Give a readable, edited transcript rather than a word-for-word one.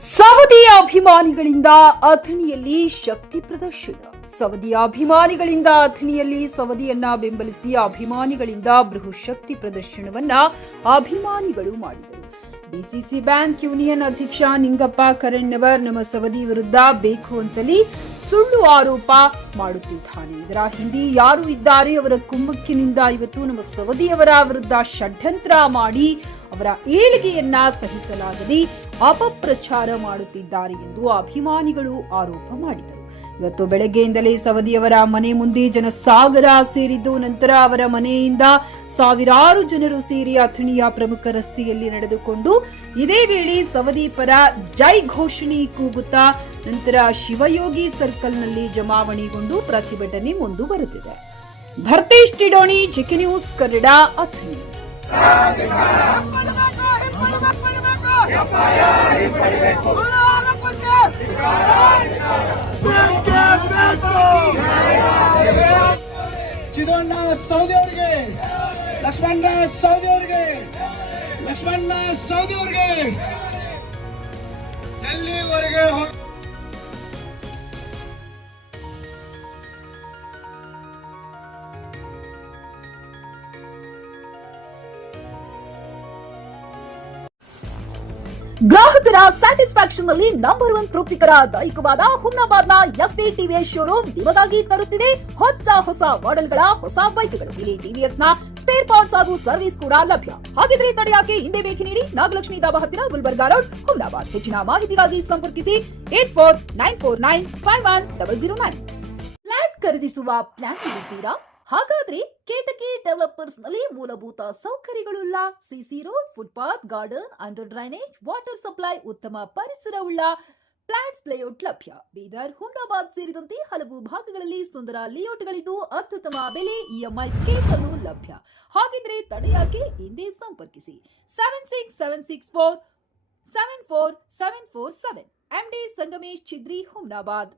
ಸವದಿ ಅಭಿಮಾನಿಗಳಿಂದ ಅಥಣಿಯಲ್ಲಿ ಶಕ್ತಿ ಪ್ರದರ್ಶನ. ಸವದಿ ಅಭಿಮಾನಿಗಳಿಂದ ಅಥಣಿಯಲ್ಲಿ ಸವದಿಯನ್ನ ಬೆಂಬಲಿಸಿ ಅಭಿಮಾನಿಗಳಿಂದ ಬೃಹತ್ ಶಕ್ತಿ ಪ್ರದರ್ಶನವನ್ನ ಅಭಿಮಾನಿಗಳು ಮಾಡಿದರು. ಡಿಸಿಸಿ ಬ್ಯಾಂಕ್ ಯೂನಿಯನ್ ಅಧ್ಯಕ್ಷ ನಿಂಗಪ್ಪ ಕರಣ್ಣವರ್ ನಮ್ಮ ಸವದಿ ವಿರುದ್ಧ ಬೇಕು ಅಂತಲೇ ಸುಳ್ಳು ಆರೋಪ ಮಾಡುತ್ತಿದ್ದಾನೆ. ಇದರ ಹಿಂದೆ ಯಾರು ಇದ್ದಾರೆ, ಅವರ ಕುಮ್ಮಕ್ಕಿನಿಂದ ಇವತ್ತು ನಮ್ಮ ಸವದಿಯವರ ವಿರುದ್ಧ ಷಡ್ಯಂತ್ರ ಮಾಡಿ ಅವರ ಏಳಿಗೆಯನ್ನ ಸಹಿಸಲಾಗದೆ ಅಪಪ್ರಚಾರ ಮಾಡುತ್ತಿದ್ದಾರೆ ಎಂದು ಅಭಿಮಾನಿಗಳು ಆರೋಪ ಮಾಡಿದರು. ಇವತ್ತು ಬೆಳಗ್ಗೆಯಿಂದಲೇ ಸವದಿಯವರ ಮನೆ ಮುಂದೆ ಜನಸಾಗರ ಸೇರಿದ್ದು, ನಂತರ ಅವರ ಮನೆಯಿಂದ ಸಾವಿರಾರು ಜನರು ಸೇರಿ ಅಥಣಿಯ ಪ್ರಮುಖ ರಸ್ತೆಯಲ್ಲಿ ನಡೆದುಕೊಂಡು ಇದೇ ವೇಳೆ ಸವದಿ ಪರ ಜೈ ಘೋಷಣೆ ಕೂಗುತ್ತಾ ನಂತರ ಶಿವಯೋಗಿ ಸರ್ಕಲ್ನಲ್ಲಿ ಜಮಾವಣೆಗೊಂಡು ಪ್ರತಿಭಟನೆ ಮುಂದುವರೆದಿದೆ. Bharatesh Tidoni, GK news Kannada, Athani. ಚಿದಣ್ಣ ಸೌದಿ ಅವರಿಗೆ, ಲಕ್ಷ್ಮಣ ಸೌದಿ ಅವರಿಗೆ, ಲಕ್ಷ್ಮಣ ಸೌದಿ ಅವರಿಗೆ ಎಲ್ಲಿವರೆಗೆ ಗ್ರಾಹಕರ ಸ್ಯಾಟಿಸ್ಫ್ಯಾಕ್ಷನ್ ನಲ್ಲಿ ನಂಬರ್ 1 ತೃಪ್ತಿಕರ ದೈಹಿಕವಾದ ಹುಮ್ನಾಬಾದ್ನ ಎಸ್ವಿ ಟಿವಿಎಸ್ ಶೋರೂಮ್ ನಿಮಗಾಗಿ ತರುತ್ತಿದೆ ಹೊಸ ಮಾಡೆಲ್ಗಳ ಹೊಸ ಬೈಕ್ಗಳು. ಇಲ್ಲಿ ಟಿವಿಎಸ್ ನ ಸ್ಪೇರ್ ಪಾರ್ಟ್ಸ್ ಹಾಗೂ ಸರ್ವಿಸ್ ಕೂಡ ಲಭ್ಯ. ಹಾಗಿದ್ರೆ ತಡೆಯಾಕೆ ಹಿಂದೆ ಭೇಟಿ ನೀಡಿ ನಾಗಲಕ್ಷ್ಮಿ ದಾಬಾ ಹತ್ತಿರ ಗುಲ್ಬರ್ಗಾ ರೋಡ್, ಹುಮ್ನಾಬಾದ್. ಹೆಚ್ಚಿನ ಮಾಹಿತಿಗಾಗಿ ಸಂಪರ್ಕಿಸಿ 8494951009. ಫ್ಲಾಟ್ ಖರೀದಿಸುವ ಪ್ಲಾನ್ ಇರುತ್ತೀರಾ? ಹಾಗಾದ್ರೆ ಕೇತಕಿ ಡೆವಲಪರ್ಸ್ ನಲ್ಲಿ ಮೂಲಭೂತ ಸೌಕರ್ಯಗಳುಳ್ಳ CC road, footpath, garden, under drainage, water supply, ಉತ್ತಮ ಪರಿಸರವುಳ್ಳ ಫ್ಲಾಟ್ಸ್ ಲೇಔಟ್ ಲಭ್ಯ. ಬೀದರ್, ಹುಮ್ನಾಬಾದ್ ಸೇರಿದಂತೆ ಹಲವು ಭಾಗಗಳಲ್ಲಿ ಸುಂದರ ಲೇಔಟ್ಗಳಿದ್ದು ಅತ್ಯುತ್ತಮ ಬೆಲೆ, ಇಎಂಐ ಸ್ಕೀಮ್ಸ್ ಅನ್ನು ಲಭ್ಯ. ಹಾಗಿದ್ರೆ ತಡೆಯಾಕೆ ಹಿಂದೆ ಸಂಪರ್ಕಿಸಿ 7676474747. MD ಸಂಗಮೇಶ್ ಚಿದ್ರಿ, ಹುಮ್ನಾಬಾದ್.